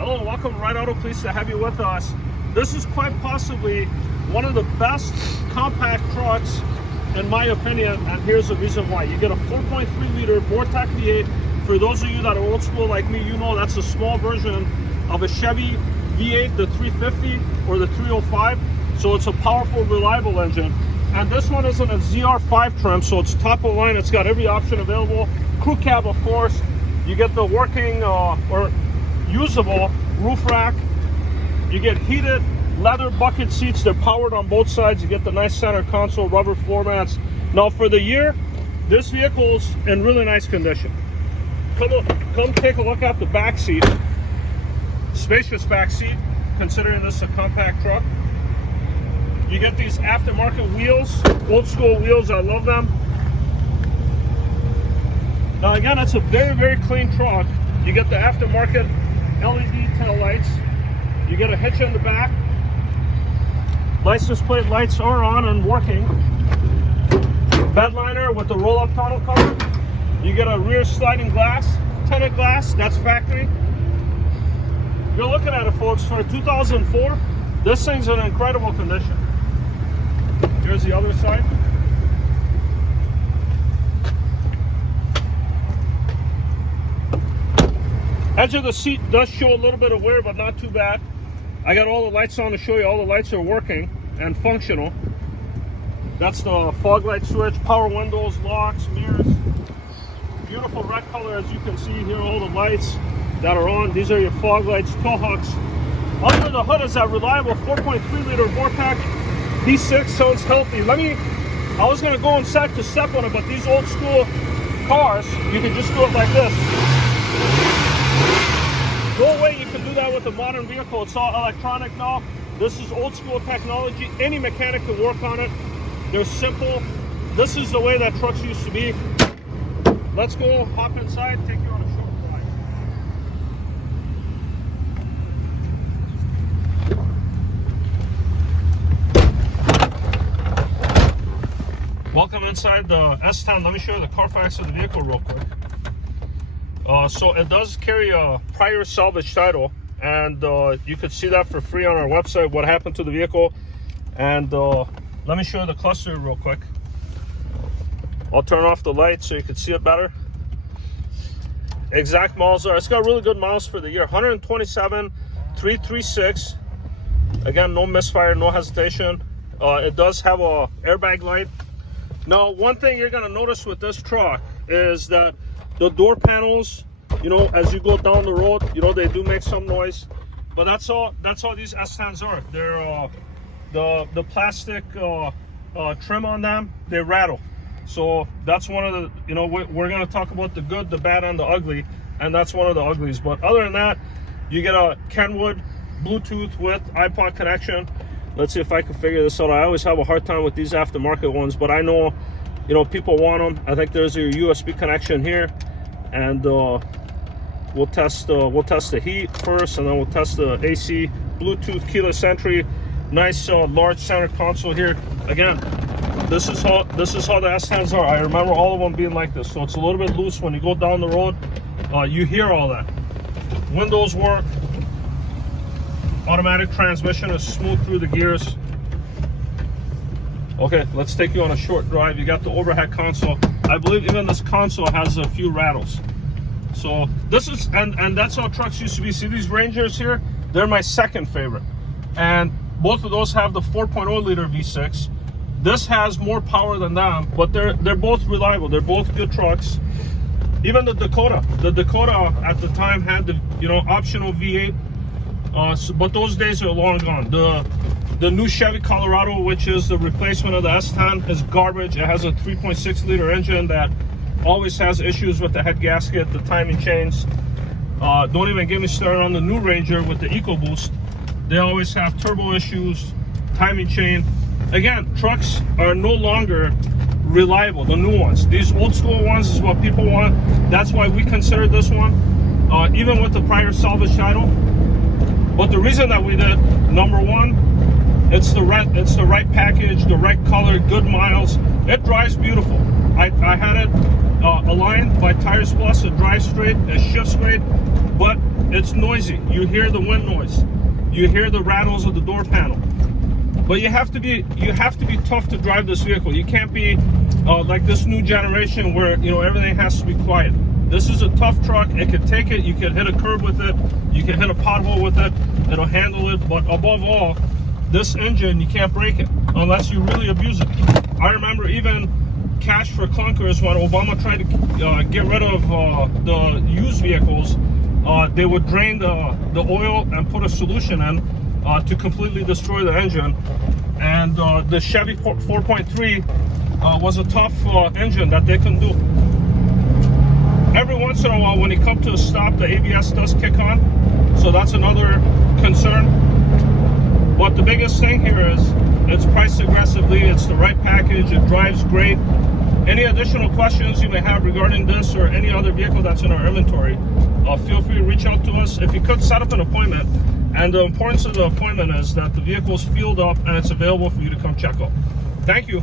Hello, welcome to Ride Auto. Pleased to have you with us. This is quite possibly one of the best compact trucks in my opinion, and here's the reason why. You get a 4.3 liter Vortec V8. For those of you that are old school like me, you know that's a small version of a Chevy V8, the 350 or the 305. So it's a powerful, reliable engine. And this one is in a ZR5 trim, so it's top of the line. It's got every option available. Crew cab, of course. You get the working or usable roof rack. You get heated leather bucket seats. They're powered on both sides. You get the nice center console, rubber floor mats. Now for the year, this vehicle's in really nice condition. Come take a look at the back seat. Spacious back seat, considering this is a compact truck. You get these aftermarket wheels, old school wheels. I love them. Now again, it's a very, very clean truck. You get the aftermarket LED tail lights. You get a hitch in the back. License plate lights are on and working. Bed liner with the roll-up tonneau cover. You get a rear sliding glass, tinted glass. That's factory. You're looking at it, folks, for 2004. This thing's in incredible condition. Here's the other side. Edge of the seat does show a little bit of wear, but not too bad. I got all the lights on to show you. All the lights are working and functional. That's the fog light switch, power windows, locks, mirrors. Beautiful red color, as you can see here. All the lights that are on. These are your fog lights, tow hooks. Under the hood is that reliable 4.3 liter Vortec V6, so it's healthy. I was gonna go inside to step on it, but these old school cars, you can just do it like this. No way you can do that with a modern vehicle. It's all electronic now. This is old school technology. Any mechanic can work on it. They're simple. This is the way that trucks used to be. Let's go hop inside, take you on a short ride. Welcome inside the S10. Let me show you the Carfax of the vehicle real quick. So it does carry a prior salvage title, and you could see that for free on our website, what happened to the vehicle. And let me show you the cluster real quick. I'll turn off the light so you can see it better. Exact miles are, it's got really good miles for the year, 127,336. Again, no misfire, no hesitation. It does have a airbag light. Now, one thing you're gonna notice with this truck is that the door panels, you know, as you go down the road, you know, they do make some noise, but that's all these S10s are. They're the plastic trim on them, they rattle. So that's one of the, you know, we're going to talk about the good, the bad, and the ugly, and that's one of the uglies. But other than that, you get a Kenwood Bluetooth with iPod connection. Let's see if I can figure this out. I always have a hard time with these aftermarket ones, but I know, you know, people want them. I think there's your USB connection here, and we'll test the heat first, and then we'll test the AC. Bluetooth keyless entry. Nice large center console here. Again, this is how the S10s are. I remember all of them being like this, so it's a little bit loose when you go down the road. You hear all that. Windows work. Automatic transmission is smooth through the gears. Okay, let's take you on a short drive. You got the overhead console. I believe even this console has a few rattles. So this is, and that's how trucks used to be. See these Rangers here? They're my second favorite. And both of those have the 4.0 liter V6. This has more power than them, but they're both reliable. They're both good trucks. Even the Dakota at the time had the, you know, optional V8, but those days are long gone. The new Chevy Colorado, which is the replacement of the S10, is garbage. It has a 3.6 liter engine that always has issues with the head gasket, the timing chains. Don't even get me started on the new Ranger with the EcoBoost. They always have turbo issues, timing chain. Again, trucks are no longer reliable, the new ones. These old school ones is what people want. That's why we consider this one, even with the prior salvage title. But the reason that we did, number one, it's the right package, the right color, good miles. It drives beautiful. I had it aligned by Tires Plus. It drives straight, it shifts great, but it's noisy. You hear the wind noise. You hear the rattles of the door panel. But you have to be tough to drive this vehicle. You can't be like this new generation where, you know, everything has to be quiet. This is a tough truck. It can take it. You can hit a curb with it. You can hit a pothole with it. It'll handle it. But above all, this engine, you can't break it unless you really abuse it. I remember even cash for clunkers, when Obama tried to get rid of the used vehicles, they would drain the oil and put a solution in to completely destroy the engine. And the Chevy 4.3 was a tough engine that they couldn't do. Every once in a while, when you come to a stop, the ABS does kick on, so that's another concern. But the biggest thing here is it's priced aggressively, it's the right package, it drives great. Any additional questions you may have regarding this or any other vehicle that's in our inventory, feel free to reach out to us. If you could, set up an appointment. And the importance of the appointment is that the vehicle's fueled up and it's available for you to come check out. Thank you.